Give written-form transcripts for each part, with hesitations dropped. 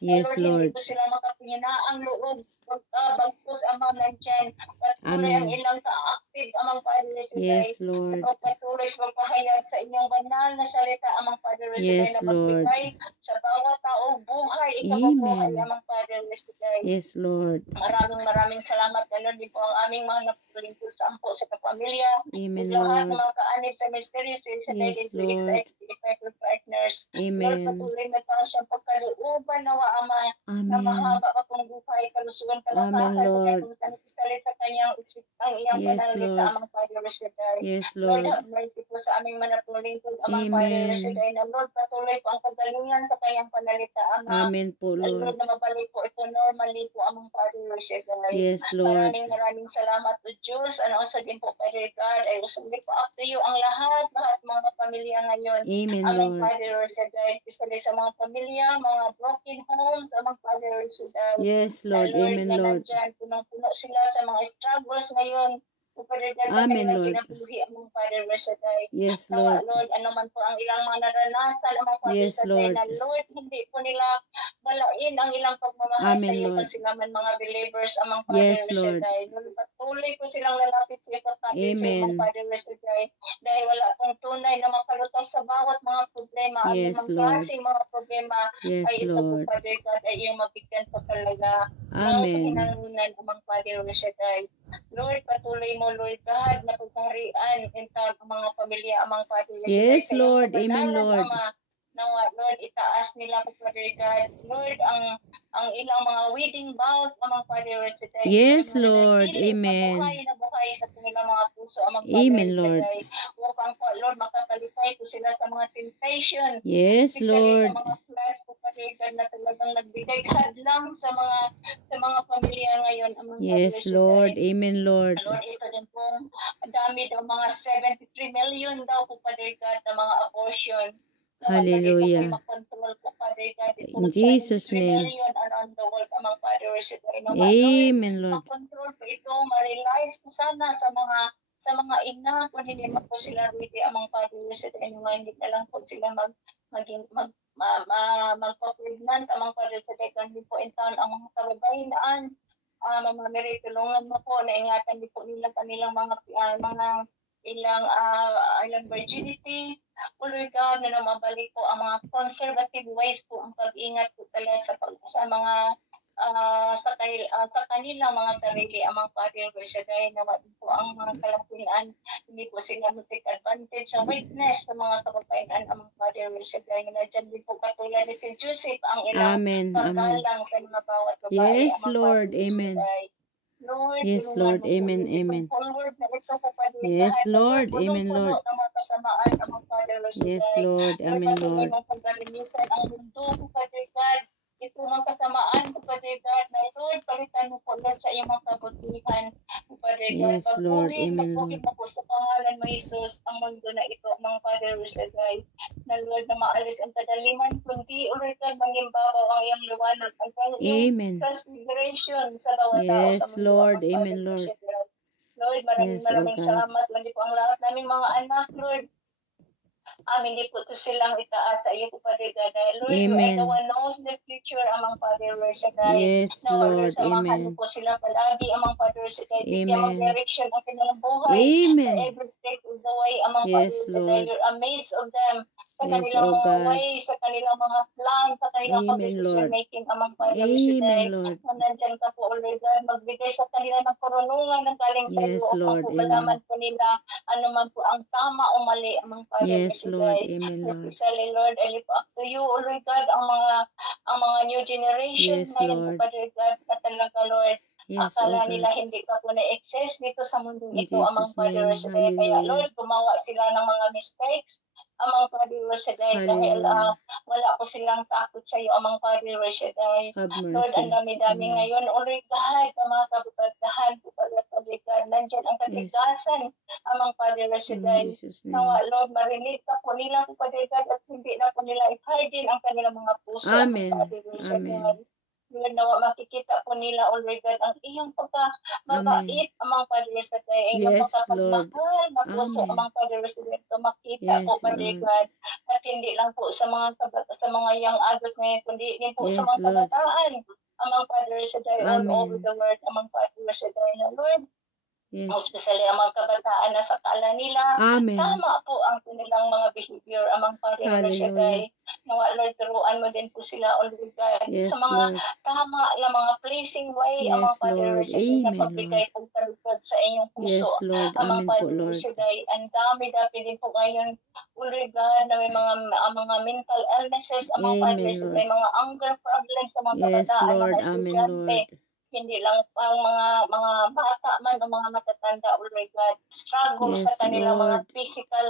Yes, Lord, hindi Lord. po sila makapanginaang loob. Bagkus amang nandyan. Patuloy ang Amen. ilang ka-active amang Padre Residay. Yes, Lord. Patuloy sa magpahayag sa inyong banal na salita amang Padre Residay Yes, na Lord. magbigay sa bawat tao buhay, ikabubuhay Amen. amang Padre Residay. Yes, Lord. Maraming salamat na Lord po ang aming mga napulingkod sa ampo sa kapamilya. Amen, Lahat ng Lord. mga kaanib sa mystery sa Yes, daily Lord. effective partners. Lord, Amen. patuloy na tayo siyang pagkalooban na Ama na Amen. mahaba pa kong buhay, kalusugan, Amen, kalakasan sa Lord. kanyang kanisali sa kanyang ang iyang Yes, panalita, Lord. amang Father Residay. Yes, Lord, Lord. have mercy po sa aming manapulingkod, amang Father Amen. Residay, na Lord, patuloy po ang kagalingan sa kanyang panalita, Ama. Amen po, Lord, Lord. na mabalik po ito normally po amang Father Residay. Yes, Lord. Maraming salamat po Diyos. And also din po, Father God, I also lift up to you ang lahat mga pamilya ngayon. Amen, Amang Lord. Father Residay, especially sa mga pamilya, mga broken homes, amang Father Residay. Yes, Lord. Amen, na Lord. nandyan, punong-puno sila sa mga struggles ngayon. Father God, sa Amen, kanilang Lord. kinabuhi amang Father Residay. Yes, Nawa, Lord. Lord, ano man po ang ilang mga naranasan, amang Father Yes, Residay, Lord. na Lord, hindi po nila balain ang ilang pagmamahal Amen, sa iyo Lord. kung sila man mga believers amang Father Yes, Lord. Residay. Lord, patuloy po silang lalapit sa iyo pagkapit sa iyo, Amen. amang Father Residay. Dahil wala pong tunay na makalutang sa bawat mga problema, ang Yes, mga Lord. klaseng mga problema, Yes, ay ito po, Lord. Father God, ay iyong mabigyan po talaga ng Amen. kahinangunan amang Father Residay. Lord, patuloy mo, Lord God, na pagkaharian in town ang mga pamilya, amang Father Residay. Yes, Lord. Amen, Lord. Nawa, Lord, itaas nila po, Father God. Lord, ang ilang mga wedding vows, amang Father Residay. Yes, Lord. Amen. Amen. Na buhay sa kanilang mga puso, amang Amen, Father Lord. Residay. Upang po, Lord, makapalipay po sila sa mga temptation. Yes, Lord. Sa mga flesh, Father God, na talagang nagbigay hadlang sa mga pamilya ngayon, amang Yes, Father Lord. Residay. Amen, Lord. Lord, ito din pong dami daw, mga 73 million daw po, Father God, na mga abortion. Hallelujah. Makontrol po, Father God. In Jesus' 73 name. million around the world among Father Residay. Amen, Lord. Makontrol po ito, ma-realize po sana sa mga ina, kung hindi man po sila ready among Father Residay, hindi na lang po sila magpa-pregnant among Father Residay, kundi po in town ang mga kababayan, mga Mary, tulungan mo po na ingatan din po nila kanilang mga ilang virginity. O Lord God, na mabalik po ang mga conservative ways po ang pag-ingat po talaga sa mga sa kanilang mga sarili, amang Father Residay, na po ang mga kalapinan, hindi po sila take advantage sa weakness sa mga kababayan, amang Father Residay, na dyan din po katulad ni si Joseph ang ilang paggalang sa mga bawat babae. Yes, Lord. Amen. Lord, yes, Lord. Amen. Amen. Forward na ito po pa yes, Lord. Amen, Lord. Ng mga kasamaan, amang Father Residay. Yes, Lord. Amen, Lord. Lord, paggalinisan ang mundo po, Father God. Ito mga kasamaan po, Father God, na Lord, palitan mo po, Lord, sa iyong mga kabutihan, Father God. Yes, Lord. Amen, Pagbuhin Lord. mo po sa pangalan mo, Jesus, ang mundo na ito, mga Father Residay, na Lord, na maalis ang kadaliman, kundi, Lord God, mangimbabaw ang iyong liwanag, ang Amen. transfiguration sa bawat tao Yes, sa mundo, Lord. Father Amen, Lord. Residay. Lord, maraming Yes, oh salamat. Landi po ang lahat naming mga anak, Lord. Hindi po ito silang itaas sa iyo po, Father God. Lord, you are the one knows the future among Father Residay. Yes, Lord. Samahan mo po sila palagi among Father Residay. Bigyan Amen. direction ang kanilang buhay. Amen. Sa every step of the way among Yes, Father Residay. Lord. You're amazed of them sa Yes, kanilang oh mga God. ways, sa kanilang mga plans, sa kanilang Amen, pag-decision Lord. making among Father Amen, Residay. Lord. Kung nandyan ka po, Lord God, magbigay sa kanila ng karunungan ng galing sa iyo Yes, upang Lord. po Amen. malaman po nila ano man po ang tama o mali among Father Yes, Lord. Residay. Amen, Lord. Especially, Lord, I lift up to you, O Lord God, ang mga new generation Yes, ngayon po, Lord. Father God, na talaga, Lord, Yes, akala oh God. nila hindi ka po na-access dito sa mundong In ito among Jesus' Father name. Residay. Kaya, Hallelujah. Lord, gumawa sila ng mga mistakes among Father Residay dahil Hallelujah. wala po silang takot sa iyo among Father Residay. Have Lord, ang mercy. dami-dami Amen. ngayon, O Lord God, ang mga kabutardahan po, Father God, nandyan ang katigasan among Father In Residay. Jesus' name. Nawa, Lord, marinig ka po nila po, Father God, at hindi na po nila i-harden ang kanilang mga puso. Amen. Father Residay. Amen. Lord, nawa makikita po nila, O Lord God, ang iyong pagkamabait, amang Father sa tayo, ang iyong Yes, Lord. pagkapagmahal na puso, Amen. amang Father sa tayo, makita Yes, po, Father Lord. God, at hindi lang po sa mga sa mga young adults ngayon, kundi din po sa Yes, mga Lord. kabataan, amang Father sa tayo, all over Amen. the world, amang Father sa tayo, na Lord, Yes. especially ang mga kabataan na sa kala nila, Amen. tama po ang kanilang mga behavior, amang Father sa Hallelujah. tayo, nawa Lord, turuan mo din po sila, O Lord God, Yes, sa mga Lord. tama na mga pleasing way, Yes, amang Father Lord. sa tayo, na Amen, pagbigay Lord. ng talukod sa inyong Yes, puso, Lord. amang Amen po, Father Lord. sa tayo, ang dami-dami din po ngayon, O Lord God, na may mga mental illnesses, amang Father Amen, sa Lord. tayo, mga anger problems sa mga Yes, kabataan, Lord. mga Amen, estudyante, Lord. hindi lang ang mga bata man o mga matatanda, O Lord God, struggle Yes, sa kanilang mga Lord. physical,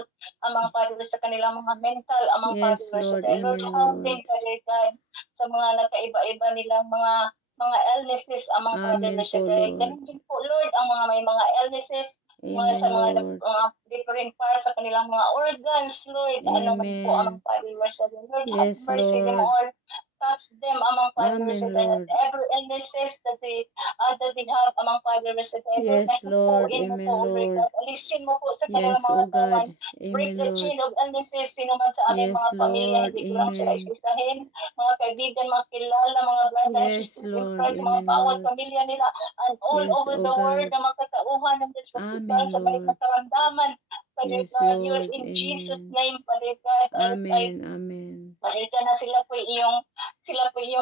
amang Father sa kanilang mga mental, amang Yes, Father sa Lord. tayo. Lord, Amen, help them, Lord. Father God, sa mga nagkaiba-iba nilang mga illnesses, amang Father Amen sa po, tayo. Lord. Ganun din po, Lord, ang mga may mga illnesses, mga sa Amen, Lord. mga different parts sa kanilang mga organs, Lord, ano man po, amang Amen. Father sa tayo. Lord, have Yes, mercy them Lord. all. Touch them, among Father Amen, sa tayo, Lord. that every illnesses that they have, among Father sa tayo. Lord, Yes, Lord. nakupuin mo Amen, po, Lord Lord. God. Alisin mo po sa Yes, kanilang mga O katawan. God. Break Amen, the Lord. chain of illnesses, sino man sa aming Yes, mga pamilya, Lord. hindi ko lang sila Amen. isisahin. Mga kaibigan, mga kilala, mga brothers and Yes, sisters in Lord. Christ, mga Amen, bawat Lord. pamilya nila, and all Yes, over O the world God. na magkatauhan ng Diyos Hospital Amen, sa balik Lord. ng karamdaman. Father Yes, God, you're Lord. in Jesus' Amen. name, Father God. Amen. Amen. Pakita na sila po iyong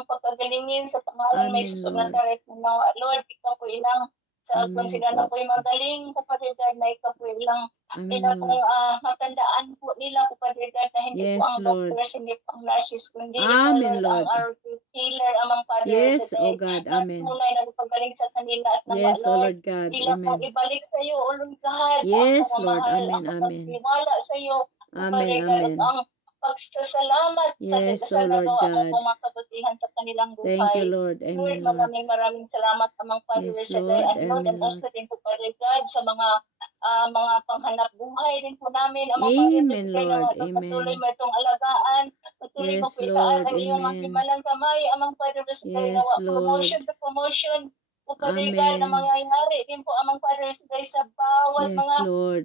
pagkagalingin sa pangalan may Amen, Jesus of Lord. Nazareth. Now, Lord, ikaw po ilang sa kung Amen sila na po. po'y magaling, kapatid God, na ikaw po ilang Amen, kung Lord. matandaan po nila, kapatid God, na hindi po Yes, ang Lord. doctors, hindi po ang nurses, kundi ikaw, Amen, Lord, ang Lord. our healer, among Father sa Yes, O day, God. na Amen. tunay na pagaling sa kanila at nawa, Yes, O Lord, Lord God. ila pong Amen. ibalik sa iyo, O Lord God, ang Yes, Lord. pamamahal, Amen. ang Amen. pagtiwala sa iyo, Amen. kapatid God, at Amen. ang pagsasalamat Yes, sa O Lord nagawa mo God. pong mga kabutihan sa kanilang Thank you, buhay. Lord. Lord, Amen, Lord. maraming salamat amang Father Yes, sa day Lord. and Lord, and Amen, Lord. also din po Father God sa mga panghanap buhay din po namin amang Father sa Amen, day na Lord. patuloy Amen. mo itong alagaan, patuloy mo Yes, po itaas Lord. ang iyong Amen. himalang kamay amang Father sa day na Yes, promotion Lord. to promotion po Father God na Amen. mangyayari din po amang Father sa day sa bawat Yes, Lord.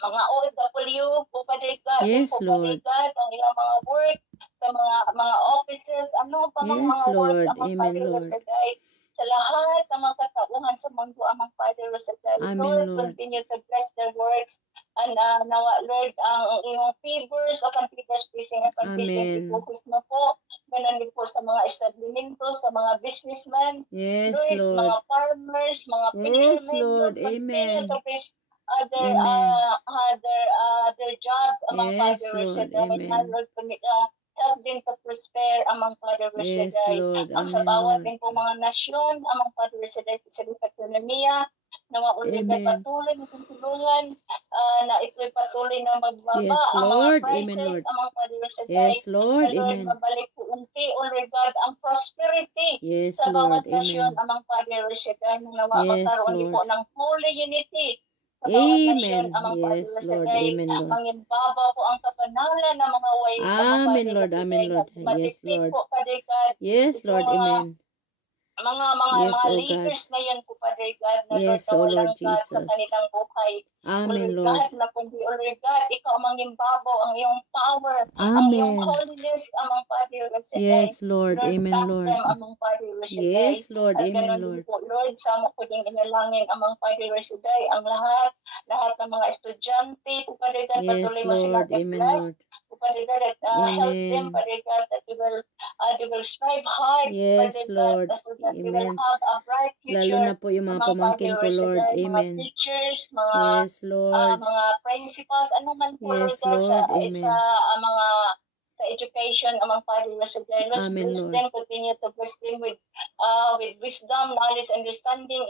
mga OFW po Father God, din Yes, po Father Lord. God, ang ilang mga work sa mga offices, ano pa mang Yes, mga work Lord. amang Amen, Father Lord. sa day, sa lahat ng mga katauhan sa mundo amang Father sa day. Amen, Lord, Lord. continue to bless their works and nawa Lord ang iyong favors upon favors blessing upon blessing Amen. i-focus mo po ganun din po sa mga establishmento, sa mga businessmen, Yes, Lord, Lord. mga farmers, mga Yes, fishermen, Lord. Lord, continue to Amen. bless other Amen. other jobs among Yes, Father Lord. Shaddai, and Amen. Lord, help them to prosper among Father Yes, Shaddai. Lord. Ang sa Amen, bawat Lord. din po mga nasyon among Father Shaddai sa ekonomiya, na maulit na Amen. patuloy na tulungan, na ito'y patuloy na magbaba Yes, ang mga Lord. Amen, prices Lord. among Father Shaddai, Yes, na Lord. Lord, Amen. mabalik po unti, O Lord God, ang prosperity Yes, sa Lord. bawat nasyon Amen. among Father Shaddai, na nawa Yes, magkaroon din po Lord. ng holy unity sa bawat nasyon Amen. among Yes, Father Lord. Shaddai, Amen, Lord. mangimbabaw po ang kapanalan ng mga ways among Amen, Father Lord. Amen, Shaddai, Lord. Yes, ma-defeat Lord. po, Father God, Yes, itong Lord. Amen. Yes, mga O God. leaders na yan po, Father God, na Lord, Yes, na O walang Lord God sa Jesus. kanilang buhay. O Amen, Lord Lord. God, na kundi, O Lord God, ikaw ang mangimbabaw, ang iyong power, ang iyong Amen. holiness among Father Shaddai. Yes, Lord. Lord, Amen, touch Lord. them among Father Shaddai. Yes, Lord. At Amen, ganun din Lord. po, Lord, sama ko din inalangin among Father Shaddai, ang lahat ng mga estudyante, po Father God, Yes, patuloy mo silang Lord. Amen, i-bless. Lord. Po Father God, at help them, Amen. Father God, that they will strive hard, Yes, Father God, Lord. so that they will Amen. have a bright Lalo future na po yung mga among pamangkin ko, Father Lord. Shaddai, mga Amen. teachers, Yes, Lord. mga principals, ano man po, Lord Yes, God, sa Lord. Amen. mga sa education among Father Shaddai. Lord, Amen, bless Lord. them, continue to bless them with wisdom, knowledge, understanding,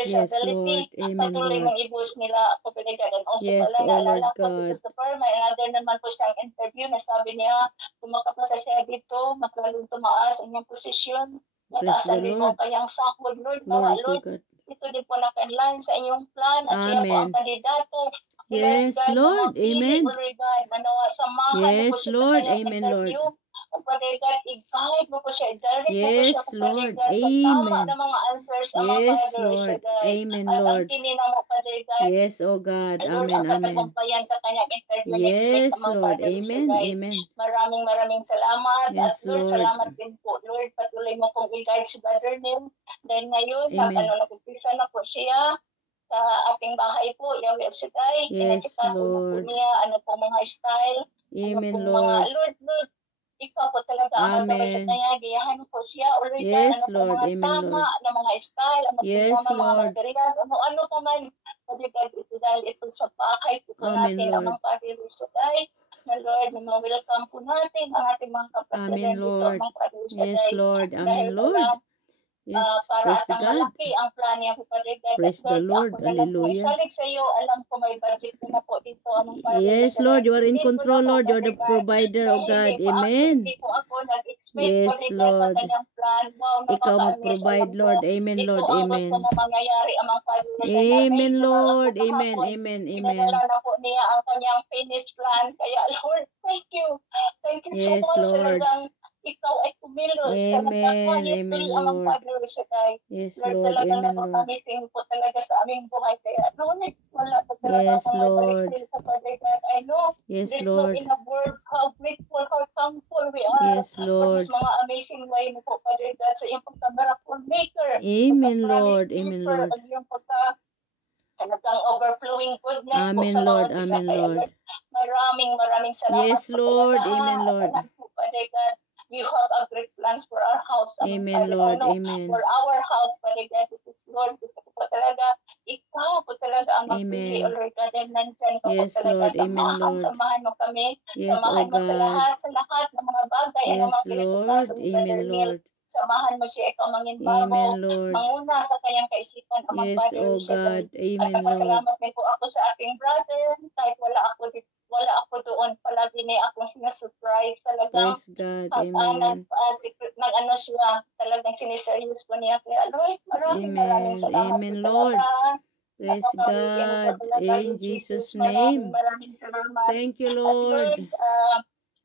Yes, ability. Lord. Amen, Patuloy Lord. mong ibus nila, Father God. And also Yes, pala, O Lord naalala ko si God. Christopher, may another naman po siyang interview na sabi niya, kung makapasa siya dito, maglalong tumaas ang iyong posisyon, Bless mataasan the din mo Lord. ang kanyang sahod, Lord. Glory to Lord, God. ito din po naka-line sa inyong plan at siya po ang Amen. kandidato. Lord Yes, God, na Lord. mapili, Amen. Lord God, na nawa samahan niyo po Yes, siya sa Lord. kanyang Amen, Lord. interview. po, Father God, i-guide mo po siya, i-direct mo po Yes, siya, Father Lord. God, sa tama Amen. na mga answers, mga Yes, Father, Lord. Amen, at ang Lord. kinina mo, Father God, Yes, oh God. Lord, Amen, ang amen. katagumpayan sa kanyang interview next week, Yes, amang Lord. Father, Amen, amen. Maraming salamat. At Yes, Lord, Lord. salamat din po, Lord, patuloy mo pong i-guide si Brother Neil. Dahil ngayon, Amen. nag-umpisa na po siya sa ating bahay po, Yahweh Shaddai. Yes, Inasikaso na po Lord. niya, ano po mga style, Amen, ano po mga, Lord. Lord, ikaw po talaga ang magdabay sa Amen. kanya, gayahan po siya, o Lord, Yes, ano po Lord. mga Amen, tama Lord. na mga style, ano po Yes, mga Lord. materials, ano pa man, Father God, ito dahil ito sa bahay po Amen, natin, Lord. amang Father Shaddai, na Lord, na welcome po natin ang ating mga kapatid Amen, dito, Lord. amang Father Yes, Shaddai, Lord. dahil Amen, Lord. wala Yes, para praise at ang God. malaki ang plan niya po, Father God. Praise At the Lord, Lord. ako na lang po Hallelujah. isalig sa iyo. Alam ko may budget ko na po dito, amang Father Yes, Shaddai. Lord. You are in Hindi ko na control, po, Lord. You are Father the God, provider, na oh God. hindi Amen. po ako nag-expect, Yes, Father God, sa Lord. kanyang plan. Wow, Ikaw napaka-amaze. mag-provide, Alam ko, Lord. Amen, ito Lord. ang gusto Amen. mo mangyayari, amang Father Shaddai. Amen, Thank you, Lord. ako Amen, kahapon. amen, amen. Pinadala na po niya ang kanyang finished plan. Kaya, Lord, thank you. Thank you so Yes, much. Lord. Talagang ikaw ay kumilos. Talagang Amen, quietly, amen, amang Lord. Father Shaddai. Yes, Lord, Lord. talagang Amen, Lord. napaka-missing po talaga sa aming buhay. Kaya, Lord, wala po talaga Yes, akong maibalik sa Lord. iyo, Father God. I know Yes, there's no Lord. enough words how grateful, how thankful we are Yes, for Lord. this mga amazing way mo po, Father God, sa iyong pagka-miracle maker, Amen, pagka-promise Lord. Amen, keeper, Lord. ang iyong talagang overflowing goodness po Amen, sa Lord. bawat isa. Amen, Kaya, Lord. Lord, maraming salamat Yes, po Lord. talaga. Amen, Lord. Alam po, Father God, you have a great plans for our house. Amen, Lord. Amen. For our house, Father God, because Lord, gusto ko po talaga, ikaw po talaga ang magpili, Amen. Lord God, and nandyan ka po Yes, talaga. Lord. Amen, Lord. Samahan mo kami, Yes, samahan oh mo sa God. lahat ng mga bagay, ano Yes, mga Lord. pinasikaso ni Brother Amen, Neil. Lord. Samahan mo siya, ikaw mangin Amen, mo, Lord. manguna sa kanyang kaisipan, amang Yes, Father oh Shaddai. God. At Amen, Lord. nagpasalamat din po ako sa ating brother, kahit wala ako doon, palagi niya akong sinasurprise talagang. Praise God. At Amen. nag-ano siya, talagang siniserious ko niya. Kaya Lord, maraming Amen. salamat Amen, po Lord. talaga. Praise Napaka-witty mo po God. talaga, In Lord Jesus' Jesus. name. Maraming salamat. Thank you, At Lord, Lord.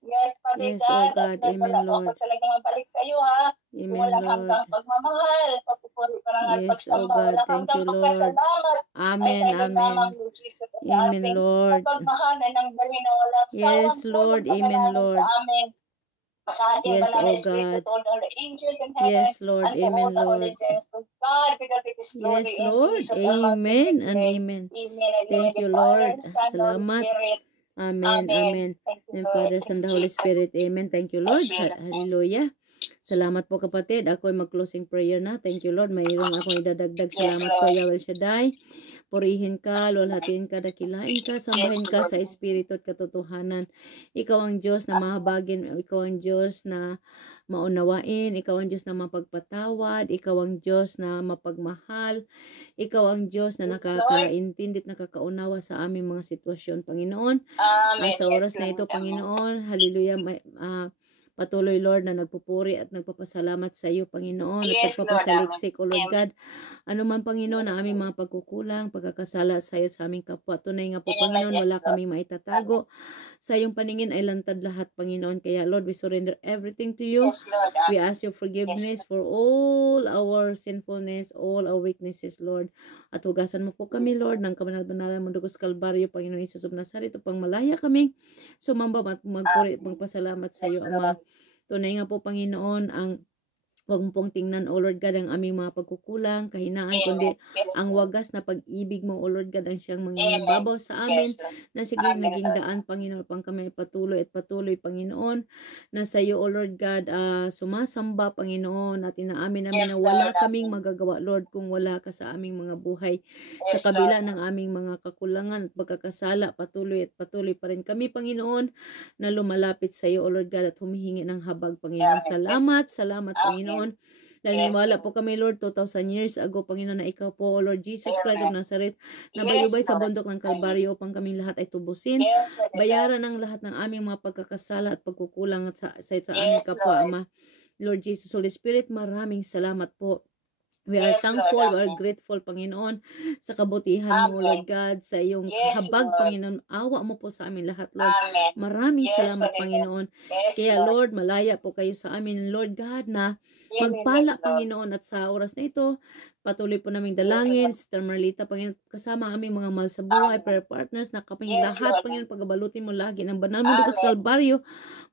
yes, Father Yes, God, oh at God. Lord, wala Amen, po ako Lord. talagang mabalik sa iyo, ha. Amen, Walang Lord. hanggang pagmamahal, papupuri, parangal, Yes, oh pagsamba, God. walang Thank hanggang you, Lord. pagpasalamat ay Amen, sa iyo lamang, amen. Lord Jesus, sa Amen, ating Lord. kapagmahalan ng bali na walang sawang Yes, Lord. tulong Amen, panalangin Lord. sa amin. Sa ating Yes, banal na oh Espiritu, God. to all the angels in heaven, Yes, Lord. and to all Amen, the holy Lord. saints, to God be the biggest glory Yes, in Lord. Jesus' almighty Amen and name. amen. Amen. And Thank the you, Father, Lord. Son, Holy Salamat. Spirit. Amen, Amen. amen. Thank you, And Lord. Father, Thank Son, the you, Holy Jesus. Spirit. Amen. Thank you, I Lord. feel it. Hallelujah. Salamat po kapatid. Ako ay mag-closing prayer na. Thank you, Lord. Mayroong akong idadagdag. Yes, Salamat po, Lord. Yahweh Shaddai. Purihin ka, lulhatiin ka, dakilain ka, sambahin ka sa Espiritu at katotohanan. Ikaw ang Diyos na mahabagin. Ikaw ang Diyos na maunawain. Ikaw ang Diyos na mapagpatawad. Ikaw ang Diyos na mapagmahal. Ikaw ang Diyos na Yes, Lord. nakakaintindi at nakakaunawa sa aming mga sitwasyon, Panginoon. Amen. Sa oras Yes, na Lord. ito, Amen. Panginoon, hallelujah, patuloy, Lord, na nagpupuri at nagpapasalamat sa iyo, Panginoon, at Yes, Lord. Amen. nagpapasaliksik, O Lord Amen. God, anuman, Panginoon, na Yes, aming Lord. mga pagkukulang, pagkakasala sa iyo, sa aming kapwa. Tunay nga po, Amen. Panginoon, Yes, wala Lord. kaming maitatago. Sa iyong paningin ay lantad lahat, Panginoon. Kaya, Lord, we surrender everything to you. Yes, Lord. We Amen. ask your Yes, forgiveness Lord. for all our sinfulness, all our weaknesses, Lord. At hugasan mo po kami, Yes, Lord, ng kabanal-banalan mo dugo sa Kalbaryo, Panginoon Isus of Nazaret, upang malaya kaming sumamba at magpuri at Amen. magpasalamat sa iyo, Yes, Ama. Lord. Tunay nga po, Panginoon, huwag mo pong tingnan, O Lord God, ang aming mga pagkukulang, kahinaan, kundi Amen. Yes, ang Lord. wagas na pag-ibig mo, O Lord God, ang siyang Amen. mangingibabaw sa amin, Yes, Lord. na siging Amen, naging Lord. daan, Panginoon, upang kami patuloy at patuloy, Panginoon, na sa iyo, O Lord God, sumasamba, Panginoon, at inaamin namin Yes, na wala Lord. kaming Amen. magagawa, Lord, kung wala ka sa aming mga buhay. Sa Yes, kabila Lord. ng aming mga kakulangan at pagkakasala, patuloy at patuloy pa rin kami, Panginoon, na lumalapit sa iyo, O Lord God, at humihingi ng habag, Panginoon. Amen. Yes. Salamat, Amen. Panginoon. Dahil Yes, maniwala po Lord. kami, Lord, 2,000 years ago, Panginoon, na ikaw po, O Lord Jesus Christ of Amen. Nazareth, na Yes, bayubay sa Lord. bundok ng Amen. Kalbaryo upang kaming lahat ay tubusin, Yes, Father God. bayaran ang lahat ng aming mga pagkakasala at pagkukulang sa aming Yes, kapwa, Lord. Ama. Lord Jesus, Holy Spirit, maraming salamat po We are Yes, Lord. thankful, we are Amen. grateful, Panginoon, sa kabutihan mo, Amen. Lord God, sa iyong Yes, habag, Lord. Panginoon. Awa mo po sa amin lahat, Lord. Amen. Maraming Yes, salamat, Father God. Panginoon. Yes, Kaya, Lord. Lord, malaya po kayo sa amin, Lord God, na Amen. Yes, magpala, Lord. Panginoon, at sa oras na ito, patuloy po naming Yes, dalangin, Lord. Sister Marlita, Panginoon, kasama ang aming mga mahal sa buhay, Amen. prayer partners, na kaming Yes, lahat, Lord. Panginoon, pagabalutin mo lagi ng banal mo dugo sa Amen. Kalbaryo,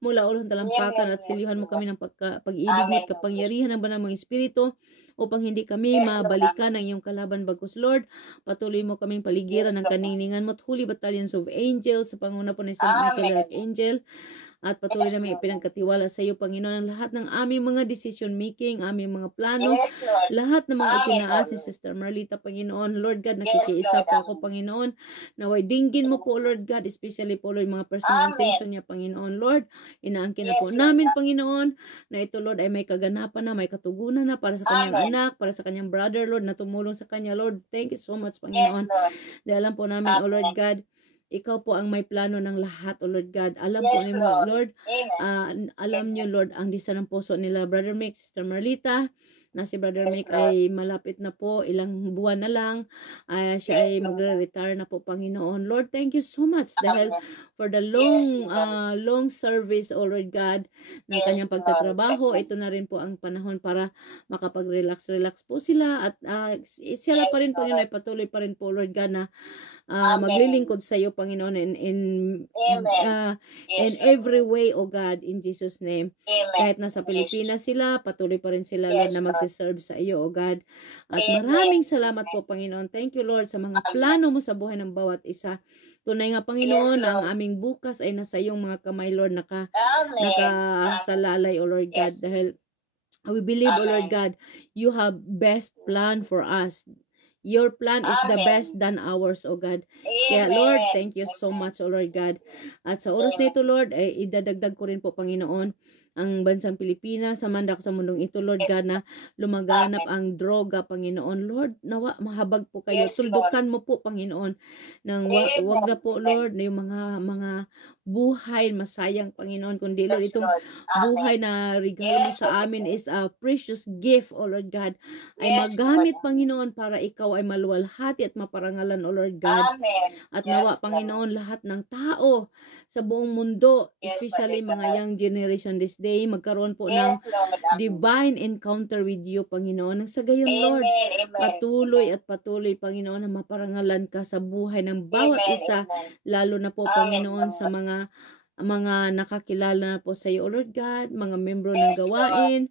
mula ulong talampakan Amen. at Yes, silihan mo Lord. kami ng pag-ibig mo Amen, at Lord. Yes, kapangyarihan ng banal mong Espiritu, upang hindi kami Yes, Lord. mabalikan ng iyong kalaban bagkus, Lord. Patuloy mo kaming paligiran Yes, ng Lord. kaniningan mo at Holy Battalions of Angels sa panguna po ni St. Michael Amen. Archangel. At patuloy Yes, namin Lord. ipinagkatiwala sa iyo, Panginoon, ang lahat ng aming mga decision making, aming mga plano, Yes, Lord. lahat ng mga Amen, itinaas ni Lord. Sister Marlita, Panginoon. Lord God, Yes, nakikiisa Lord. po ako, Amen. Panginoon. Naway dinggin mo Yes, po, Lord. Lord God, especially po, Lord, mga personal Amen. intention niya, Panginoon. Lord, inaangkin na Yes, po Lord. namin, Panginoon, na ito, Lord, ay may kaganapan na, may katugunan na para sa kanyang Amen. anak, para sa kanyang brother, Lord, na tumulong sa kanya, Lord. Thank you so much, Yes, Panginoon. Lord. Dahil alam po namin, O Lord Amen. God, ikaw po ang may plano ng lahat, O Lord God. Alam po Yes, ni Lord. Lord, Amen. alam niyo, Amen. Lord, ang disa ng puso nila, Brother Mick, Sister Marlita, na si Brother Yes, Mick Lord. ay malapit na po, ilang buwan na lang, siya Yes, ay Lord. magre-retire na po, Panginoon. Lord, thank you so much dahil Amen. for the Yes, long, Lord. long service, O Lord God, ng Yes, kanyang Lord. pagtatrabaho. Amen. Ito na rin po ang panahon para makapag-relax po sila at sila pa Yes, rin, Panginoon, Lord. ay patuloy pa rin po, Lord God, na Amen. maglilingkod sa iyo, Panginoon, Amen. in Yes, every Lord. way, O God, in Jesus' name. Amen. Kahit nasa In Jesus' Pilipinas sila, patuloy pa rin sila, Lord, Yes, na Lord. magsiserve sa iyo, O God. At Amen. maraming salamat po, Panginoon. Thank you, Lord, sa mga Amen. plano mo sa buhay ng bawat isa. Tunay nga, Yes, Panginoon, na ang Lord. aming bukas ay nasa iyong mga kamay, Lord, Amen. Amen. nakasalalay, O Lord God, Yes. dahil we believe, O Lord Amen. God, you have best Yes. plan for us. Your plan is the best Amen. than ours, O God. Kaya, Lord, Amen. thank you so Amen. much, O Lord Yes, God. Lord. At sa oras na Amen. ito, Lord, ay idadagdag ko rin po, Panginoon, ang bansang Pilipinas, samanda ko sa mundong ito, Lord Yes, God, na Lord. lumaganap Amen. ang droga, Panginoon. Lord, nawa, mahabag po kayo. Yes, Lord. Tuldukan mo po, Panginoon, nang wag na Amen. po, Amen. Lord, yung mga buhay masayang, Panginoon, kundi, Lord, Yes, itong Lord. buhay Amen. na regalo mo Yes, sa Father amin God. is a precious gift, O Lord God, ay Yes, Lord. magamit, Amen. Panginoon, para ikaw ay maluwalhati at maparangalan, O Lord God. Amen. At Yes, nawa, Lord. Panginoon, lahat ng tao sa buong mundo, Yes, especially Father mga God. young generation this day, magkaroon po ng Yes, Lord. Amen. divine encounter with you, Panginoon. Nang sa gayon, Lord, Amen. Amen. patuloy Amen. at patuloy, Panginoon, na maparangalan ka sa buhay ng bawat Amen. isa, Amen. lalo na po, Amen, Panginoon, sa Lord. mga nakakilala na po sa iyo, O Lord God, mga membro ng Yes, Lord. gawain,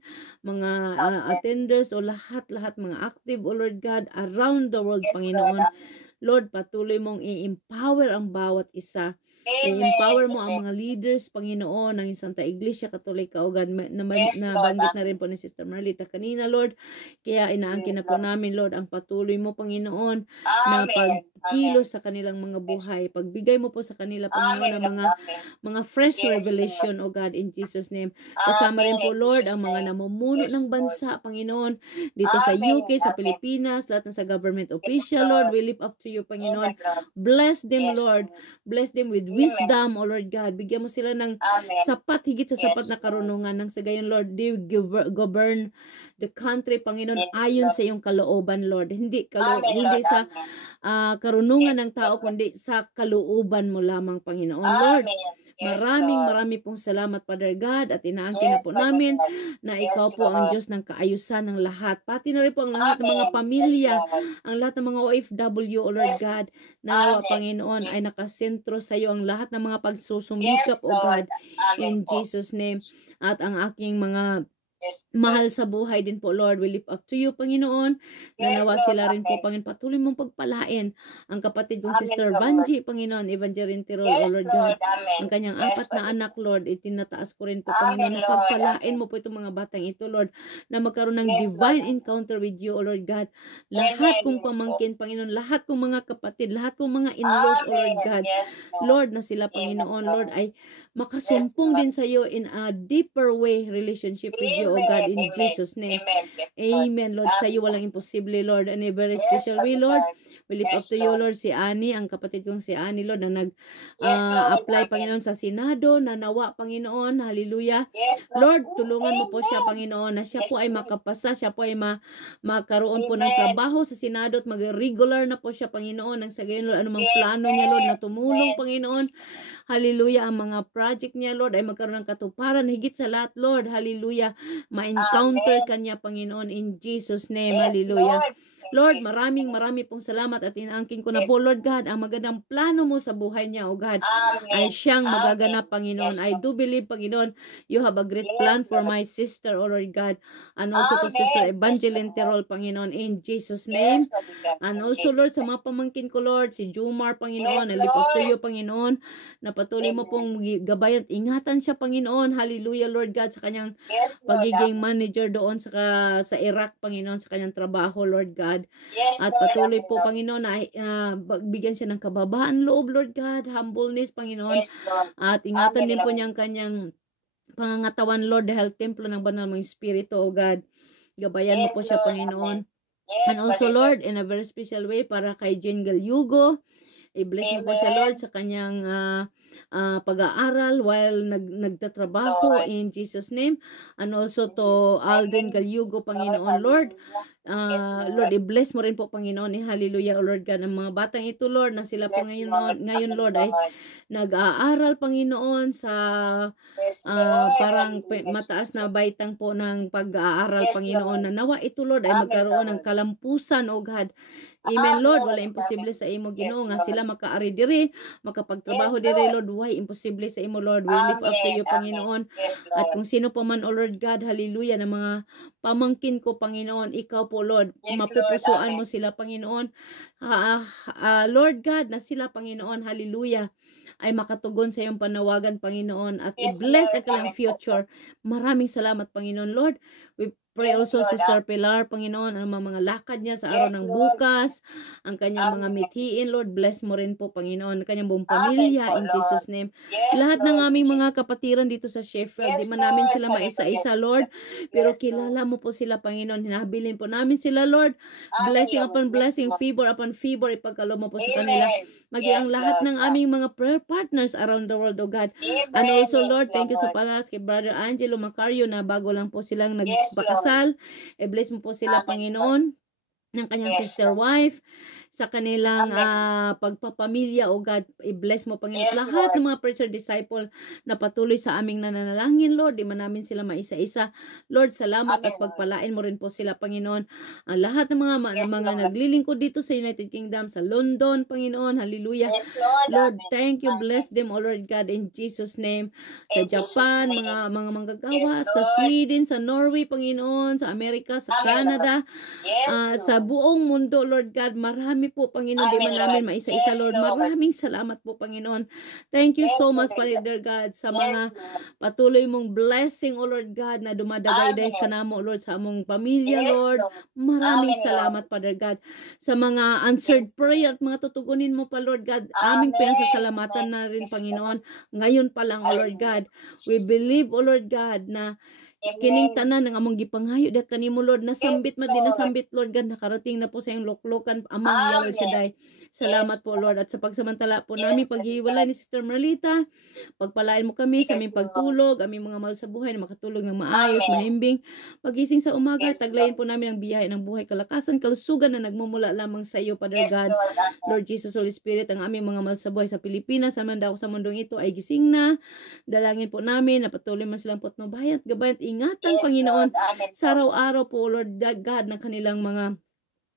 mga Amen. attenders, o lahat, mga active, O Lord God, around the world, Yes, Lord. Panginoon. Amen. Lord, patuloy mong i-empower ang bawat isa. Amen. I-empower mo ang Amen. mga leaders, Panginoon, ng Santa Iglesia Katolika, O God, Yes, Lord. nabanggit na rin Amen. po ni Sister Marlita kanina, Lord. Kaya inaangkin Yes, na po Lord. namin, Lord, ang patuloy mo, Panginoon, na Amen. Amen. pagkilos sa kanilang mga Yes. buhay. Pagbigay mo po sa kanila, Panginoon, Amen, ng Lord. Amen. mga fresh Yes, Lord. revelation, O God, in Jesus' name. Kasama rin Amen. po, In Lord, Jesus' ang mga name. namumuno Yes, ng Lord. bansa, Panginoon, dito sa Amen. UK, sa Amen. Pilipinas, lahat ng sa government Yes, official, Lord, Lord. we lift up to you, Panginoon. Amen, Lord. Bless them, Yes, Lord. Lord. Bless them with Amen. wisdom, O Lord God. Bigyan mo sila ng Amen. sapat, higit sa sapat Yes, na Lord. karunungan. Nang sa gayon, Lord, they govern the country, Panginoon, Yes, ayon Lord. sa iyong kalooban, Lord. Hindi Amen, hindi Lord. sa Amen. karunungan Yes, ng tao, Lord. kundi sa kalooban mo lamang, Panginoon. Lord, Amen. Yes, Lord. marami pong salamat, Father God, at inaangkin na Yes, po Father namin God. na Yes, ikaw po ang Lord. Diyos ng kaayusan ng lahat. Pati na rin po ang lahat ng mga Amen. Yes, pamilya, Lord. ang lahat ng mga OFW, O Lord Yes. God, na nawa, Amen. Panginoon, Yes. ay nakasentro sa iyo ang lahat ng mga Yes, pagsusumikap, O God, Lord. Amen in po. Jesus' name. At ang aking mga Yes, Lord. mahal sa buhay din po, Lord, we lift up to you, Panginoon, na Yes, nawa Lord. sila rin po, Amen. Panginoon, patuloy mong pagpalain ang kapatid kong Amen, Sister Lord. Vanji, Panginoon, Evangeline Tirol, O Yes, Lord God. Lord. Amen. Ang kanyang Yes, 4 na Father anak, God. Lord, itinataas ko rin po, Amen, Panginoon, na Lord. pagpalain Amen. mo po itong mga batang ito, Lord, na magkaroon ng Yes, Lord. divine Amen. encounter with you, O Lord God. Amen. Lahat kong Yes, Lord. pamangkin, Panginoon, lahat kong mga kapatid, lahat kong mga in-laws, O Lord Amen. God, Yes, Lord. Lord, na sila, Amen, Panginoon, Lord, Lord. ay Yes, makasumpong din Lord. sa iyo in a deeper way relationship with you, O God, Amen. in Amen. Jesus' name. Amen. Yes, Lord. Amen, Lord. Sa iyo Amen. walang imposible, Lord. In a very Yes, special way, Father Lord. God. We lift up Yes, to you, Lord. Lord, si Ani, ang kapatid kong si Ani, Lord, na Yes, Lord. apply, Amen. Panginoon, sa Senado, na nawa, Panginoon, hallelujah. Yes, Lord, Lord. tulungan mo po siya, Amen. Panginoon, na siya Yes, po ay Lord. makapasa, siya po ay magkaroon po ng Amen. trabaho sa Senado at mag-regular na po siya, Panginoon, nang sa gayon, Lord, anumang plano Amen. niya, Lord, na tumulong, Amen. Panginoon, hallelujah, ang mga project niya, Lord, ay magkaroon ng katuparan, higit sa lahat, Lord, hallelujah, ma-encounter Amen. kanya, Panginoon, in Jesus' name, Yes, hallelujah. Lord. In Lord, Jesus' marami name. pong salamat at inaangkin ko na Yes, po, Lord Lord. God, ang magandang plano mo sa buhay niya, O God, ay Amen. siyang Amen. magaganap, Panginoon. Yes, I Lord. do believe, Panginoon, you have a great plan Yes, for Lord. my sister, O Lord God, and also to Sister Amen. Yes, Evangeline Lord. Terol, Panginoon, in Jesus' Yes, name. Father God. And In also, Lord, Jesus' sa name. mga pamangkin ko, Lord, si Jumar, Panginoon, Yes, I lift up to Lord. you, Panginoon, na patuloy mo pong gabayan at ingatan siya, Panginoon. Hallelujah, Lord God, sa kanyang Yes, Lord. pagiging Amen. manager doon sa Iraq, Panginoon, sa kanyang trabaho, Lord God. Yes, At Lord. patuloy Amen, po, Lord. Panginoon, na bigyan siya ng kababaan loob, Lord God, humbleness, Panginoon. Yes, Lord. At ingatan Amen, din po Lord. niya ang kanyang pangangatawan, Lord, dahil templo ng banal mong Espiritu, O God. Gabayan mo Yes, po siya, Lord. Panginoon. Amen. And Yes, also, Father God. Lord, in a very special way, para kay Jane Galyugo, i-bless mo po siya, Lord, Amen. sa kanyang pag-aaral while nagtatrabaho, Lord. in Jesus' name. And also In to Jesus' Alden name. Galyugo, Yes, Lord. Panginoon, Lord. Hallelujah. Yes, Lord, Lord. i-bless mo rin po, Panginoon, hallelujah, O Lord God, ang mga batang ito, Lord, na sila po Yes, ngayon, Lord. Amen, Lord, ay Lord. nag-aaral, Panginoon, sa Yes, Lord. parang Hallelujah, mataas na Jesus. baitang po ng pag-aaral, Yes, Panginoon, Lord. na nawa ito, Lord, ay Amen, magkaroon ng Lord. kalampusan, O God. Amen, Lord. Wala Amen. imposible Amen. sa imo, Yes, Ginoo, nga Lord. sila makaari diri, Yes, makapagtrabaho diri, Lord. Lord. Why imposible sa imo, Lord. We lift up to Amen. you, Amen. Panginoon. Yes, At Lord. kung sino pa man, O Lord God, hallelujah, na mga pamangkin ko, Panginoon, ikaw po, Lord, Yes, Lord. mapupusuan mo Amen. sila, Panginoon. Lord God, na sila, Panginoon, hallelujah, ay makatugon sa iyong panawagan, Panginoon, at Yes, i-bless ang Lord. kanilang Amen. future. Maraming salamat, Panginoon, Lord. We pray Yes, also, Lord. Sister Amen. Pilar, Panginoon, ang mga lakad niya sa araw Yes, ng Lord. bukas, ang kanyang mga Amen. mithiin, Lord, bless mo rin po, Panginoon, ang kanyang buong Amen pamilya, po, in Lord. Jesus' name. Yes, Lahat ng Lord. In aming mga Jesus' kapatiran dito sa Sheffield, di Yes, man namin Lord. sila Hallelujah, maisa-isa, Lord, Jesus. pero Yes, Lord. kilala mo po sila, Panginoon, hinahabilin po namin sila, Lord, Amen, blessing Lord. upon Yes, blessing, Lord. favor upon favor, ipagkalo mo po sa kanila, Amen. maging ang Yes, lahat Lord. ng aming mga prayer partners around the world, O God. And Amen. also, Yes, Lord, thank you sa Lord. palas kay Brother Angelo Macario na bago lang po silang Yes, Lord. nagpakasal. I-bless mo po sila, Amen, Lord. Panginoon, ng kanyang Yes, sister Lord. wife, sa kanilang Amen. pagpapamilya, O God, i-bless mo, Panginoon, Yes, lahat ng Lord. mga preacher disciple na patuloy sa aming nananalangin, Lord, di man namin sila maisa-isa. Lord, salamat Amen, at Lord. pagpalain mo rin po sila, Panginoon. Ang lahat ng mga Yes, mga Lord. naglilingkod dito sa United Kingdom, sa London, Panginoon, hallelujah. Yes, Lord. Lord, Amen. thank you, bless Amen. them, O Lord God, in Jesus' name. Sa In Jesus' Japan, name. mga Yes, manggagawa, sa Lord. Sweden, sa Norway, Panginoon, sa Amerika, sa Amen, Lord. Canada, Yes, sa Lord. buong mundo, Lord God, marami po, Panginoon, di Amen, man Lord. namin maisa-isa, Yes, Lord. Lord. Maraming salamat po, Panginoon. Thank you Yes, so much, Father God. Father God, sa Yes, mga Lord. patuloy mong blessing, O Lord God, na dumadagayday ka Amen. namo, Lord, sa among pamilya, Yes, Lord. Lord. Maraming Amen, Lord. salamat, Father God, sa mga answered Yes, Lord. prayer at mga tutugunin mo pa, Lord God. Aming Amen. pinasasalamatan Amen. na rin, Yes, Lord. Panginoon. Ngayon pa lang, O Lord Hallelujah. God. We Jesus. believe, O Lord God, na kining Amen. tanan ng among gipangayo da kanimo, Lord, Yes, nasambit man din Lord. nasambit, Lord God, nakarating na po sa iyong luklukan, amang Yahweh Amen. Shaddai. Salamat Yes, po, Lord. Lord, at sa pagsamantala po Yes, namin Father paghiwalay God. ni Sister Marlita, pagpalain mo kami sa Yes, aming Lord. pagtulog, aming mga mahal sa buhay na makatulog ng maayos, Amen. mahimbing. Pagising sa umaga, Yes, taglayin Lord. po namin ang biyaya ng buhay, kalakasan, kalusugan na nagmumula lamang sa iyo, Father Yes, God. Lord. Amen. Lord Jesus, Holy Spirit, ang aming mga mahal sa buhay sa Pilipinas, sa mandako sa mundong ito ay gising na. Dalangin po namin na patuloy man silang patnubay at gabay at ingatan, Yes, Panginoon, Lord. Amen, sa Lord. araw-araw po, Lord God, ng kanilang mga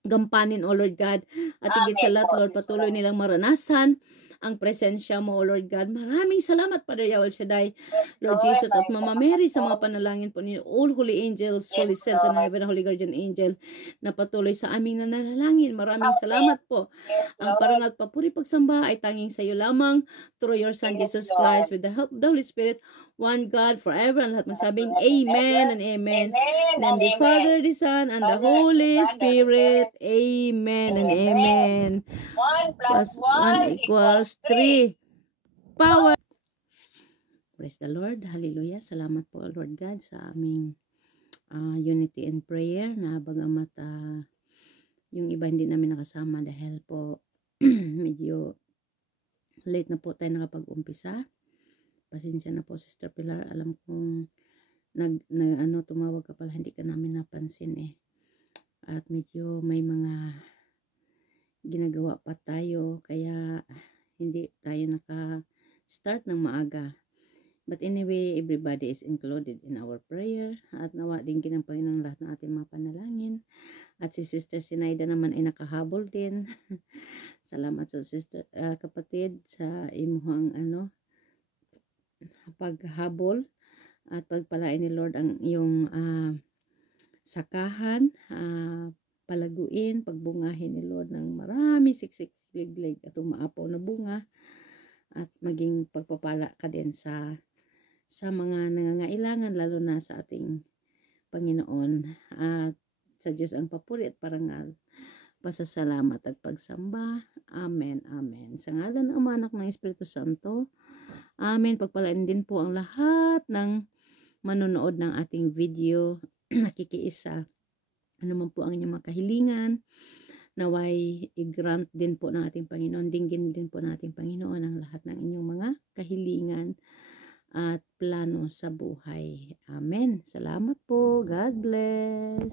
gampanin, O Lord God. At higit sa Amen lahat, po. Lord, Yes, patuloy Lord. nilang maranasan ang presensya mo, O Lord God. Maraming salamat, Father Yahweh Shaddai, Yes, Lord Lord. Jesus, at Maraming Mama salamat Mary sa mga po. panalangin po ninyo, all holy angels, holy Yes, saints, and Lord. heaven, holy guardian angel, na patuloy sa aming nananalangin. Maraming Amen. salamat po. Yes, Ang Lord. parangal, papuri, pagsamba ay tanging sa iyo lamang, through your Son, Yes, Jesus Lord. Christ, with the help of the Holy Spirit, one God, forever, and lahat masabing, Forever and Amen ever. and Amen. Amen Name and the amen. Father, the Son, and the Father, the Holy Son, and the Spirit. Spirit. Amen and Amen. amen. 1 plus Plus 1 1 equals equals 3. 3. Power. Praise the Lord. Hallelujah. Salamat po, Lord God, sa aming unity and prayer na bagamat Yung iba hindi namin nakasama dahil po medyo late na po tayo nakapag-umpisa. Pasensya na po, Sister Pilar. Alam kong tumawag ka pala, hindi ka namin napansin eh. At medyo may mga ginagawa pa tayo, kaya hindi tayo naka-start ng maaga. But anyway, everybody is included in our prayer. At nawa din ng Panginoon lahat ng ating mga panalangin. At si Sister Sinaida naman ay nakahabol din. Salamat sa sister, kapatid, sa imuhang paghabol. At pagpalain ni Lord ang iyong sakahan, palaguin, pagbungahin ni Lord ng marami siksik, liglig at umaapaw na bunga. At maging pagpapala ka din sa mga nangangailangan, lalo na sa ating Panginoon. At sa Diyos ang papuri at parangal, pasasalamat at pagsamba. Amen, amen. Sa ngalan ng Ama, Anak, ng Espiritu Santo. Amen. Pagpalain din po ang lahat ng manonood ng ating video, nakikiisa. Ano man po ang inyong mga kahilingan, naway i-grant din po ng ating Panginoon, dinggin din po ng ating Panginoon ang lahat ng inyong mga kahilingan at plano sa buhay. Amen. Salamat po. God bless.